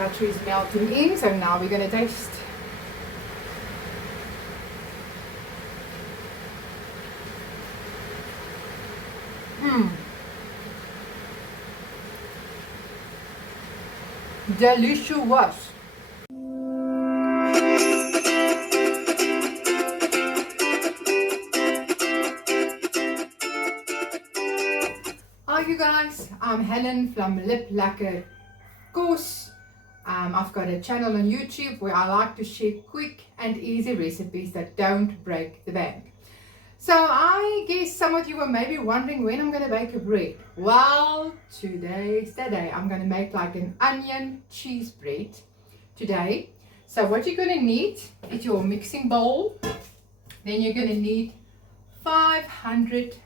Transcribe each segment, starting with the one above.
butter is melting in, so now we're going to taste. Delicious. Hi you guys, I'm Helen from Lip Lekker Kos. I've got a channel on YouTube where I like to share quick and easy recipes that don't break the bank. So I guess some of you were maybe wondering when I'm going to bake a bread. Well, today's the day. I'm going to make like an onion cheese bread today. So what you're going to need is your mixing bowl. Then you're going to need 500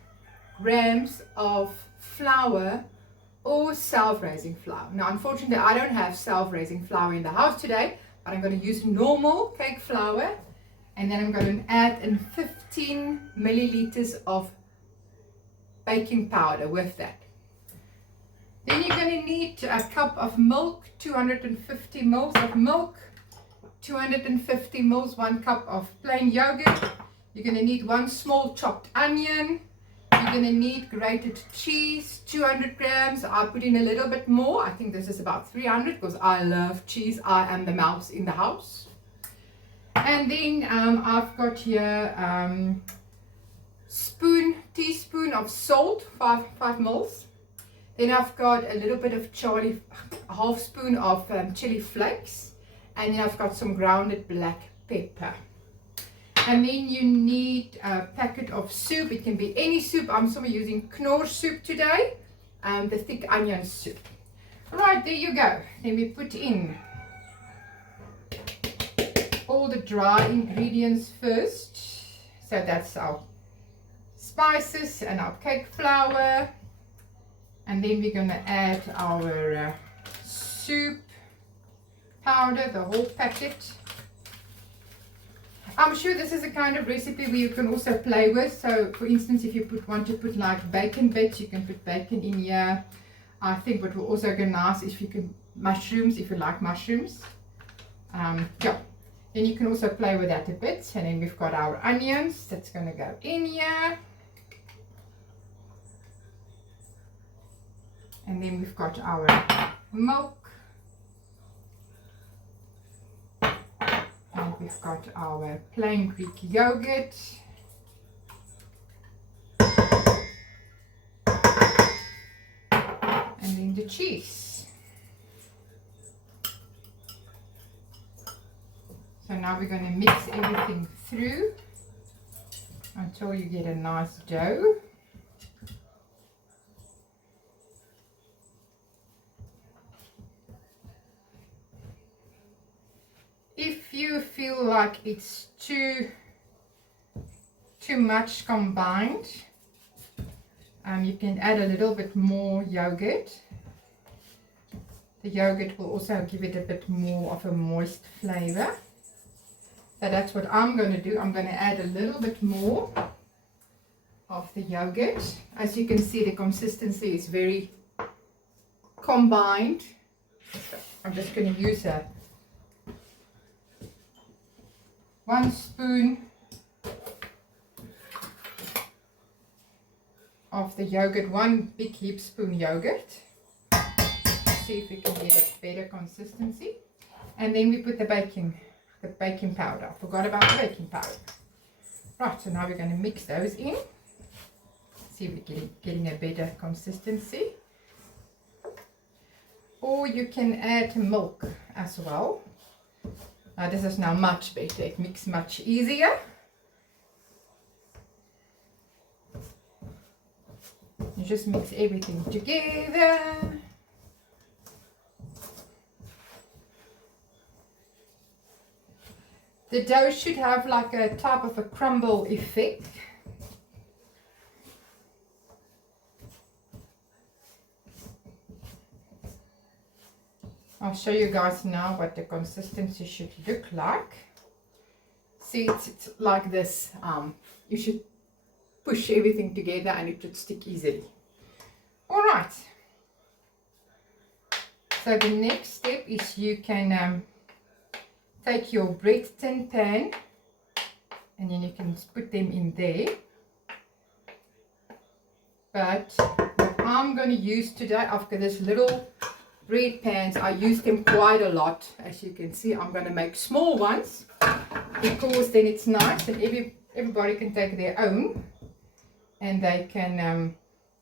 grams of flour or self-raising flour. Now unfortunately I don't have self-raising flour in the house today, but I'm going to use normal cake flour, and then I'm going to add in 15 milliliters of baking powder with that. Then you're going to need a cup of milk, 250 mils of milk, 250 mils, 1 cup of plain yogurt. You're going to need 1 small chopped onion. You're going to need grated cheese, 200 grams. I put in a little bit more. I think this is about 300 because I love cheese. I am the mouse in the house. And then I've got here teaspoon of salt, 5 mils. Then I've got a little bit of a half spoon of chili flakes. And then I've got some grounded black pepper. And then you need a packet of soup. It can be any soup. I'm using Knorr soup today, the thick onion soup. Alright, there you go. Then we put in all the dry ingredients first. So that's our spices and our cake flour. And then we're going to add our soup powder, the whole packet. I'm sure this is a kind of recipe where you can also play with. So for instance, if you want to put like bacon bits, you can put bacon in here. I think what will also go nice is if you can mushrooms, if you like mushrooms. Yeah, then you can also play with that a bit. And then we've got our onions that's going to go in here. And then we've got our milk. And we've got our plain Greek yogurt. And then the cheese. So now we're going to mix everything through until you get a nice dough. If you feel like it's too much combined, you can add a little bit more yogurt. The yogurt will also give it a bit more of a moist flavor. So that's what I'm going to do. I'm going to add a little bit more of the yogurt. As you can see, the consistency is very combined. So I'm just going to use a 1 spoon of the yogurt, 1 big heap spoon yogurt. See if we can get a better consistency. And then we put the baking powder. I forgot about the baking powder. Right, so now we're going to mix those in. See if we're getting a better consistency. Or you can add milk as well. Now this is now much better, it mixes much easier. You just mix everything together. The dough should have like a type of a crumble effect. I'll show you guys now what the consistency should look like. See, it's like this. You should push everything together and it should stick easily. Alright. So the next step is you can take your bread tin pan and then you can put them in there. But what I'm going to use today, I've got this little bread pans. I use them quite a lot. As you can see, I'm going to make small ones because then it's nice and everybody can take their own, and they can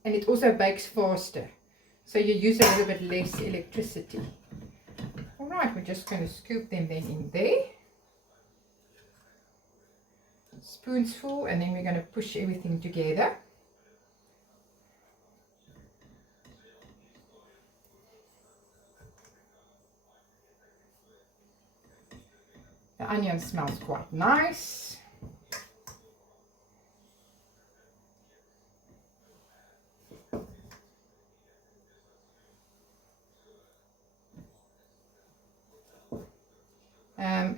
and it also bakes faster, so you use a little bit less electricity. All right, we're just going to scoop them then in there, spoonsful, and then we're going to push everything together. The onion smells quite nice.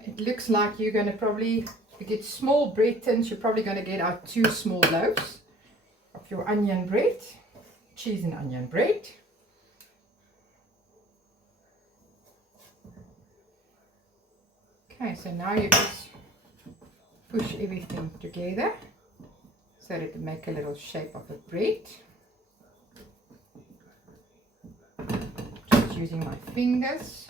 It looks like you're going to probably, if you get small bread tins, you're probably going to get out 2 small loaves of your onion bread, cheese and onion bread. Okay, so now you just push everything together so that it make a little shape of a bread. Just using my fingers.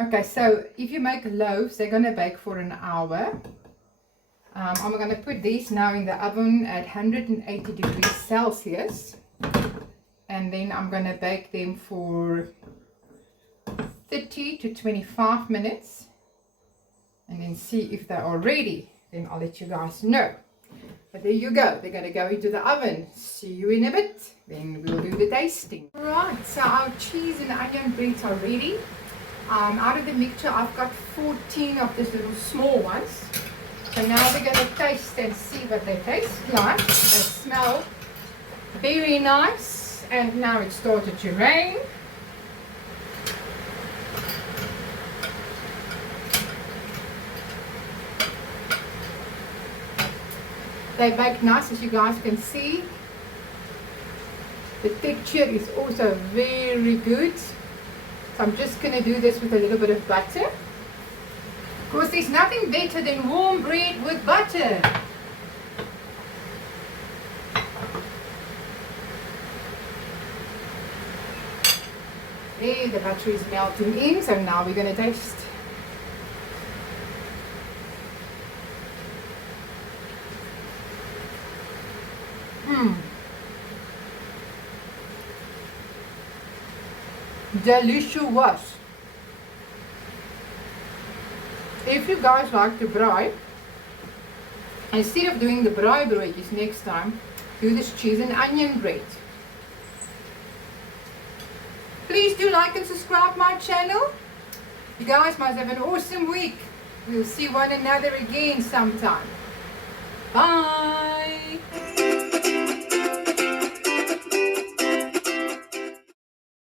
Okay, so if you make loaves, they're going to bake for an hour. I'm going to put these now in the oven at 180 degrees Celsius, and then I'm going to bake them for 30 to 25 minutes and then see if they are ready. Then I'll let you guys know. But there you go, they're going to go into the oven. See you in a bit, then we'll do the tasting. Right, so our cheese and onion breads are ready. Out of the mixture, I've got 14 of these little small ones. So now we're going to taste and see what they taste like. They smell very nice, and now it started to rain. They bake nice, as you guys can see. The texture is also very good. So I'm just going to do this with a little bit of butter. Because there's nothing better than warm bread with butter. There, the butter is melting in, so now we're going to taste. Delicious. If you guys like the braai, instead of doing the braaibroodjies next time, do this cheese and onion bread. Please do like and subscribe my channel. You guys must have an awesome week. We'll see one another again sometime. Bye.